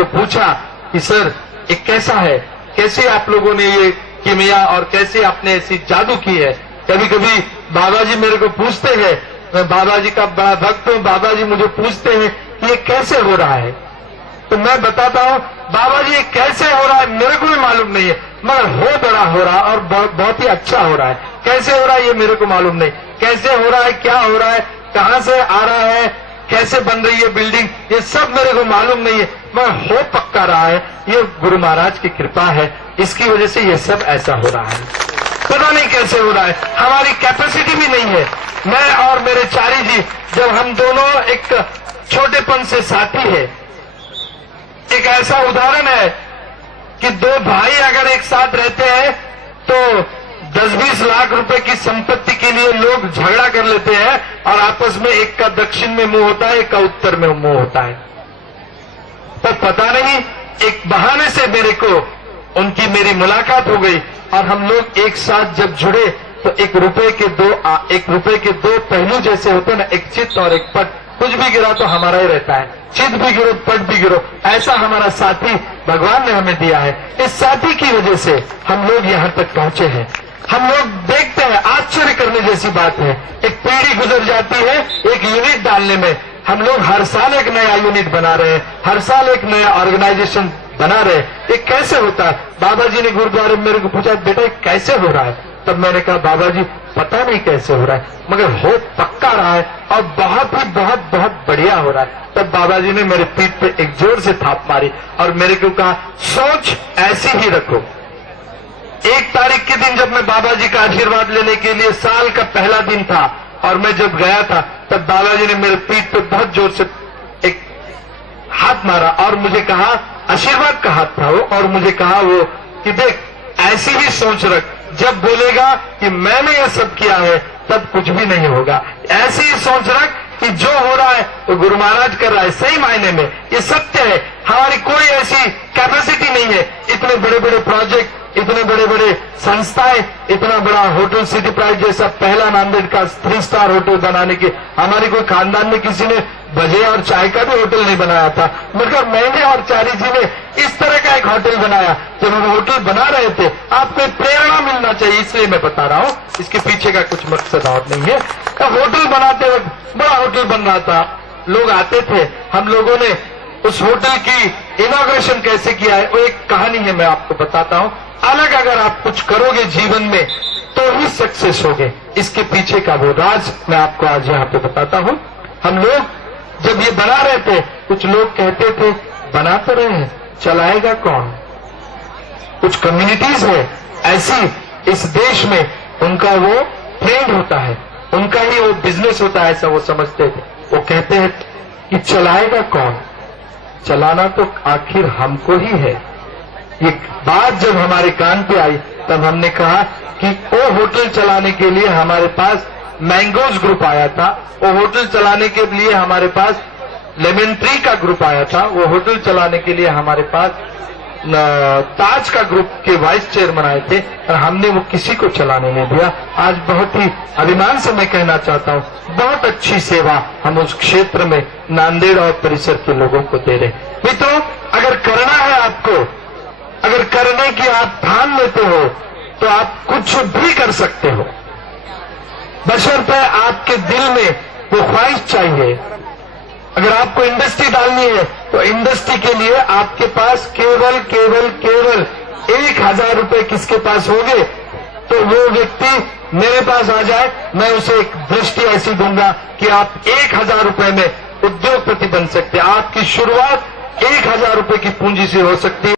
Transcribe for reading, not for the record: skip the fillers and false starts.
तो पूछा कि सर ये कैसा है, कैसे आप लोगों ने ये कीमिया और कैसे आपने ऐसी जादू की है। कभी कभी बाबा जी मेरे को पूछते हैं, मैं बाबा जी का बड़ा भक्त हूं, बाबा जी मुझे पूछते हैं कि ये कैसे हो रहा है, तो मैं बताता हूं बाबा जी ये कैसे हो रहा है मेरे को भी मालूम नहीं है, मगर हो बड़ा हो रहा है और बहुत ही अच्छा हो रहा है। कैसे हो रहा है ये मेरे को मालूम नहीं, कैसे हो रहा है, क्या हो रहा है, कहां से आ रहा है, कैसे बन रही है बिल्डिंग, ये सब मेरे को मालूम नहीं है, मगर हो पक्का रहा है। ये गुरु महाराज की कृपा है, इसकी वजह से ये सब ऐसा हो रहा है। पता नहीं कैसे हो रहा है, हमारी कैपेसिटी भी नहीं है। मैं और मेरे चारी जी जब हम दोनों एक छोटेपन से साथी है, एक ऐसा उदाहरण है कि दो भाई अगर एक साथ रहते हैं तो 10-20 लाख रुपए की संपत्ति के लिए लोग झगड़ा कर लेते हैं और आपस में एक का दक्षिण में मुंह होता है, एक का उत्तर में मुंह होता है। तो पता नहीं एक बहाने से मेरे को उनकी मेरी मुलाकात हो गई और हम लोग एक साथ जब जुड़े तो एक रुपए के दो पहलू जैसे होते हैं ना, एक चित्त और एक पट, कुछ भी गिरा तो हमारा ही रहता है, चित्त भी गिरो पट भी गिरो, ऐसा हमारा साथी भगवान ने हमें दिया है। इस साथी की वजह से हम लोग यहाँ तक पहुंचे हैं। हम लोग देखते हैं, आश्चर्य करने जैसी बात है, एक पीढ़ी गुजर जाती है एक यूनिट डालने में, हम लोग हर साल एक नया यूनिट बना रहे हैं, हर साल एक नया ऑर्गेनाइजेशन बना रहे हैं। ये कैसे होता है? बाबा जी ने गुरुद्वारे में मेरे को पूछा, बेटा कैसे हो रहा है? तब मैंने कहा बाबा जी पता नहीं कैसे हो रहा है, मगर हो पक्का रहा है और बहुत ही बहुत बढ़िया हो रहा है। तब बाबा जी ने मेरे पीठ पे एक जोर से थाप मारी और मेरे को कहा सोच ऐसी ही रखो। 1 तारीख के दिन जब मैं बाबा जी का आशीर्वाद लेने के लिए, साल का पहला दिन था और मैं जब गया था, तब बाबा जी ने मेरे पीठ पे बहुत जोर से एक हाथ मारा और मुझे कहा, आशीर्वाद का हाथ था वो, और मुझे कहा वो कि देख ऐसी ही सोच रख, जब बोलेगा कि मैंने ये सब किया है तब कुछ भी नहीं होगा। ऐसी ही सोच रख कि जो हो रहा है वो गुरु महाराज कर रहा है। सही मायने में ये सत्य है, हमारी कोई ऐसी कैपेसिटी नहीं है, इतने बड़े बड़े प्रोजेक्ट, इतने बड़े बड़े संस्थाएं, इतना बड़ा होटल सिटी प्राइड जैसा पहला नांदेड़ का 3 स्टार होटल बनाने की, हमारी कोई खानदान में किसी ने भजे और चाय का भी होटल नहीं बनाया था, मगर मैंने और चारी जी ने इस तरह का एक होटल बनाया। जब हम होटल बना रहे थे आपको प्रेरणा मिलना चाहिए, इसलिए मैं बता रहा हूं, इसके पीछे का कुछ मकसद और नहीं है। तो होटल बनाते वक्त बड़ा होटल बन रहा था, लोग आते थे, हम लोगों ने उस होटल की इनॉग्रेशन कैसे किया है वो एक कहानी है, मैं आपको बताता हूं। अलग अगर आप कुछ करोगे जीवन में तो ही सक्सेस होगे, इसके पीछे का वो राज मैं आपको आज यहाँ पे बताता हूं। हम लोग जब ये बना रहे थे, कुछ लोग कहते थे बना तो रहे हैं, चलाएगा कौन? कुछ कम्युनिटीज है ऐसी इस देश में, उनका वो ट्रेंड होता है, उनका ही वो बिजनेस होता है, ऐसा वो समझते थे। वो कहते हैं कि चलाएगा कौन? चलाना तो आखिर हमको ही है। ये बात जब हमारे कान पे आई तब हमने कहा कि वो होटल चलाने के लिए हमारे पास मैंगोज ग्रुप आया था, वो होटल चलाने के लिए हमारे पास लेमन ट्री का ग्रुप आया था, वो होटल चलाने के लिए हमारे पास ताज का ग्रुप के वाइस चेयरमैन आए थे, और हमने वो किसी को चलाने नहीं दिया। आज बहुत ही अभिमान से मैं कहना चाहता हूँ, बहुत अच्छी सेवा हम उस क्षेत्र में नांदेड़ और परिसर के लोगों को दे रहे। मित्रों, अगर करना है आपको, अगर करने की आप ठान लेते हो तो आप कुछ भी कर सकते हो, बशर्ते आपके दिल में वो ख्वाहिश चाहिए। अगर आपको इंडस्ट्री डालनी है तो इंडस्ट्री के लिए आपके पास केवल 1000 रुपए किसके पास होंगे तो वो व्यक्ति मेरे पास आ जाए, मैं उसे एक दृष्टि ऐसी दूंगा कि आप 1000 रुपए में उद्योगपति बन सकते हैं। आपकी शुरुआत 1000 रुपए की पूंजी से हो सकती है।